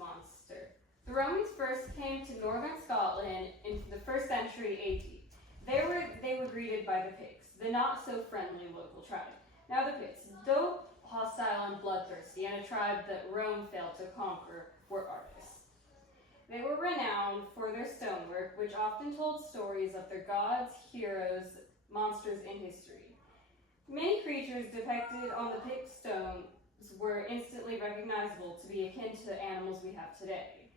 monster. The Romans first came to northern Scotland in the 1st century AD. They were greeted by the Picts, the not-so-friendly local tribe. Now the Picts, though hostile and bloodthirsty, and a tribe that Rome failed to conquer, were artists. They were renowned for their stonework, which often told stories of their gods, heroes, monsters in history. Many creatures depicted on the Pict stones were instantly recognizable to be akin to the animals we have today.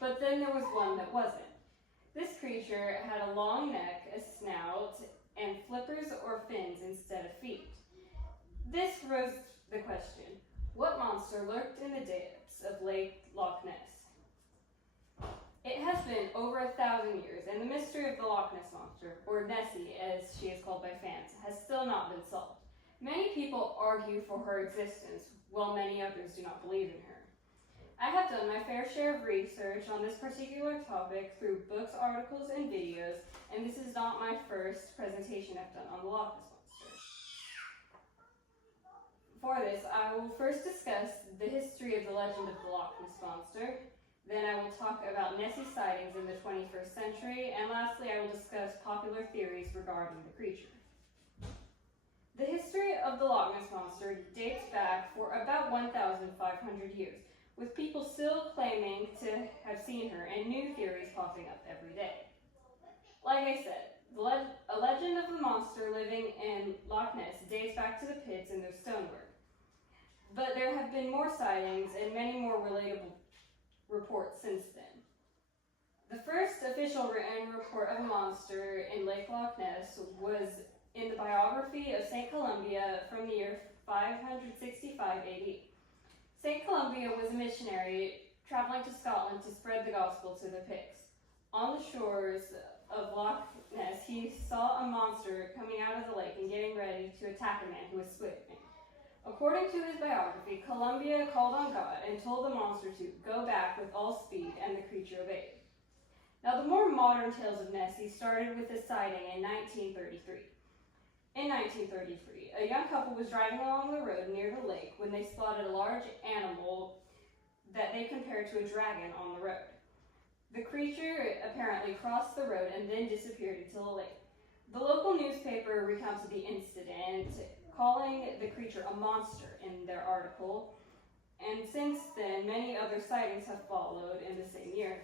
But then there was one that wasn't. This creature had a long neck, a snout, and flippers or fins instead of feet. This rose the question, what monster lurked in the depths of Lake Loch Ness? It has been over 1,000 years, and the mystery of the Loch Ness Monster, or Nessie as she is called by fans, has still not been solved. Many people argue for her existence, while many others do not believe in her. I have done my fair share of research on this particular topic through books, articles, and videos, and this is not my first presentation I've done on the Loch Ness Monster. For this, I will first discuss the history of the legend of the Loch Ness Monster. Then I will talk about Nessie sightings in the 21st century, and lastly I will discuss popular theories regarding the creature. The history of the Loch Ness Monster dates back for about 1,500 years, with people still claiming to have seen her and new theories popping up every day. Like I said, a legend of the monster living in Loch Ness dates back to the Picts and their stonework. But there have been more sightings and many more relatable reports since then. The first official written report of a monster in Lake Loch Ness was in the biography of St. Columba from the year 565 AD. St. Columba was a missionary traveling to Scotland to spread the gospel to the Picts. On the shores of Loch Ness, he saw a monster coming out of the lake and getting ready to attack a man who was swimming. According to his biography, Columba called on God and told the monster to go back with all speed, and the creature obeyed. Now, the more modern tales of Nessie started with a sighting in 1933. In 1933, a young couple was driving along the road near the lake when they spotted a large animal that they compared to a dragon on the road. The creature apparently crossed the road and then disappeared into the lake. The local newspaper recounted the incident, calling the creature a monster in their article, and since then, many other sightings have followed in the same year.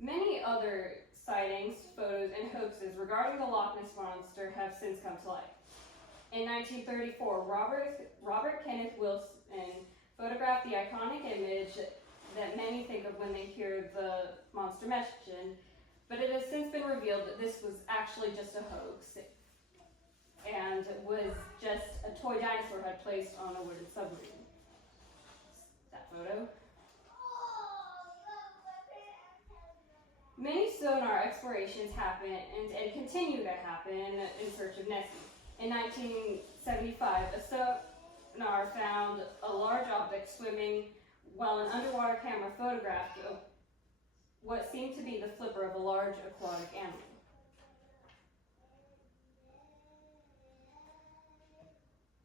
Many other sightings, photos, and hoaxes regarding the Loch Ness Monster have since come to light. In 1934, Robert Kenneth Wilson photographed the iconic image that many think of when they hear the monster mentioned, but it has since been revealed that this was actually just a hoax and was just a toy dinosaur had placed on a wooden submarine. That photo. Many sonar explorations happened and continue to happen in search of Nessie. In 1975, a sonar found a large object swimming while an underwater camera photographed what seemed to be the flipper of a large aquatic animal.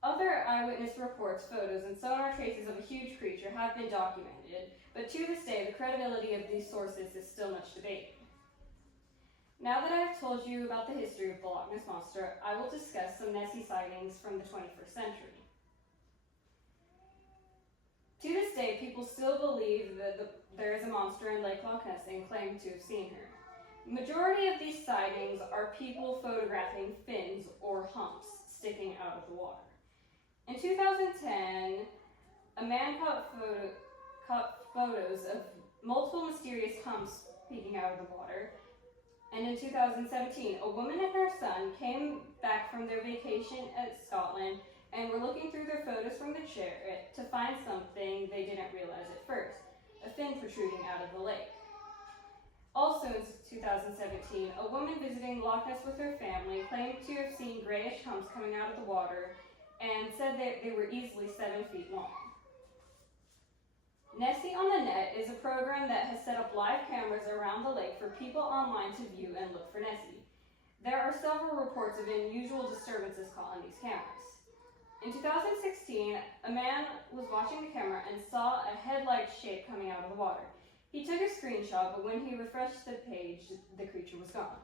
Other eyewitness reports, photos, and sonar traces of a huge creature have been documented, but to this day, the credibility of these sources is still much debated. Now that I have told you about the history of the Loch Ness Monster, I will discuss some Nessie sightings from the 21st century. To this day, people still believe that there is a monster in Lake Loch Ness and claim to have seen her. The majority of these sightings are people photographing fins or humps sticking out of the water. In 2010, a man caught photos of multiple mysterious humps peeking out of the water. And in 2017, a woman and her son came back from their vacation at Scotland and were looking through their photos from the chariot to find something they didn't realize at first, a fin protruding out of the lake. Also in 2017, a woman visiting Loch Ness with her family claimed to have seen grayish humps coming out of the water and said that they were easily 7 feet long. Nessie on the Net is a program that has set up live cameras around the lake for people online to view and look for Nessie. There are several reports of unusual disturbances caught on these cameras. In 2016, a man was watching the camera and saw a head-like shape coming out of the water. He took a screenshot, but when he refreshed the page, the creature was gone.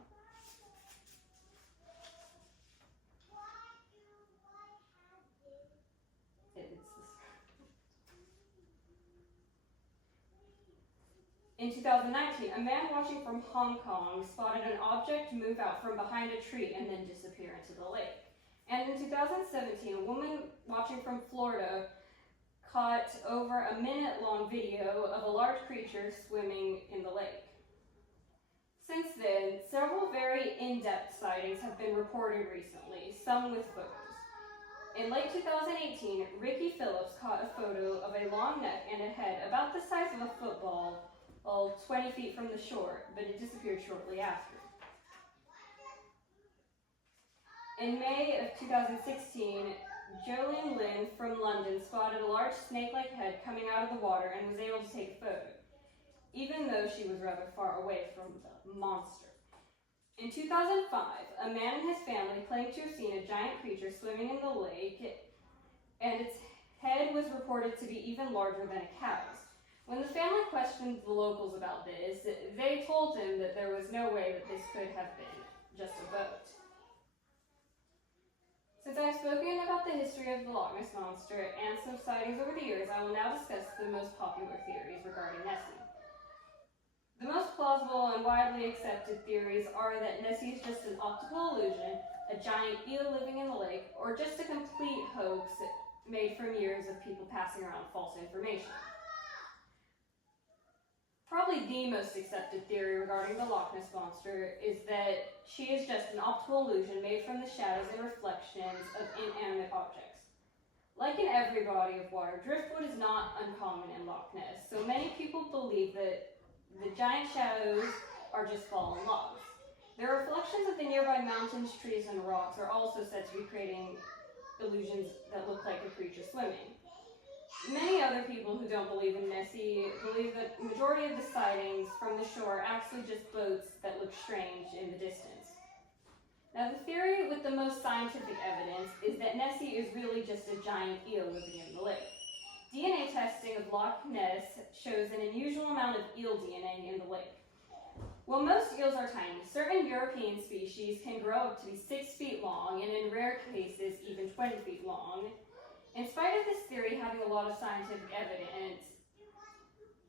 In 2019, a man watching from Hong Kong spotted an object move out from behind a tree and then disappear into the lake. And in 2017, a woman watching from Florida caught over a minute-long video of a large creature swimming in the lake. Since then, several very in-depth sightings have been reported recently, some with photos. In late 2018, Ricky Phillips caught a photo of a long neck and a head about the size of a football, 20 feet from the shore, but it disappeared shortly after. In May of 2016, Jolene Lynn from London spotted a large snake-like head coming out of the water and was able to take a photo, even though she was rather far away from the monster. In 2005, a man and his family claimed to have seen a giant creature swimming in the lake, and its head was reported to be even larger than a cow's. When the family questioned the locals about this, they told him that there was no way that this could have been just a boat. Since I've spoken about the history of the Loch Ness Monster and some sightings over the years, I will now discuss the most popular theories regarding Nessie. The most plausible and widely accepted theories are that Nessie is just an optical illusion, a giant eel living in the lake, or just a complete hoax made from years of people passing around false information. Probably the most accepted theory regarding the Loch Ness Monster is that she is just an optical illusion made from the shadows and reflections of inanimate objects. Like in every body of water, driftwood is not uncommon in Loch Ness, so many people believe that the giant shadows are just fallen logs. The reflections of the nearby mountains, trees, and rocks are also said to be creating illusions that look like a creature swimming. Many other people who don't believe in Nessie believe that the majority of the sightings from the shore are actually just boats that look strange in the distance. Now, the theory with the most scientific evidence is that Nessie is really just a giant eel living in the lake. DNA testing of Loch Ness shows an unusual amount of eel DNA in the lake. While most eels are tiny, certain European species can grow up to be 6 feet long, and in rare cases, even 20 feet long. In spite of this theory having a lot of scientific evidence,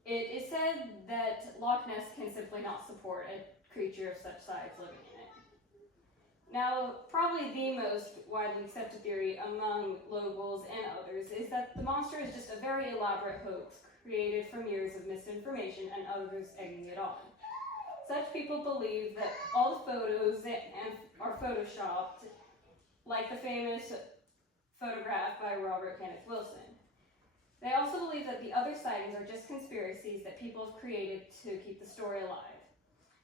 it is said that Loch Ness can simply not support a creature of such size living in it. Now, probably the most widely accepted theory among locals and others is that the monster is just a very elaborate hoax created from years of misinformation and others egging it on. Such people believe that all the photos are photoshopped, like the famous photograph by Robert Kenneth Wilson. They also believe that the other sightings are just conspiracies that people have created to keep the story alive.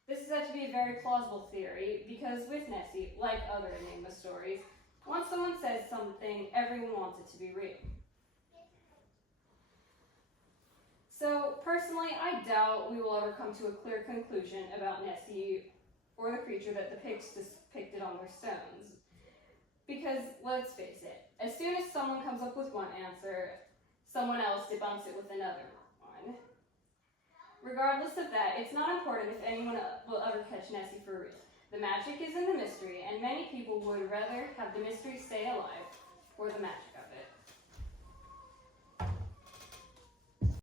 This is said to be a very plausible theory because with Nessie, like other Enigma stories, once someone says something, everyone wants it to be real. So personally, I doubt we will ever come to a clear conclusion about Nessie or the creature that the pigs depicted on their stones. Because, let's face it, as soon as someone comes up with one answer, someone else debunks it with another one. Regardless of that, it's not important if anyone will ever catch Nessie for real. The magic is in the mystery, and many people would rather have the mystery stay alive or the magic of it.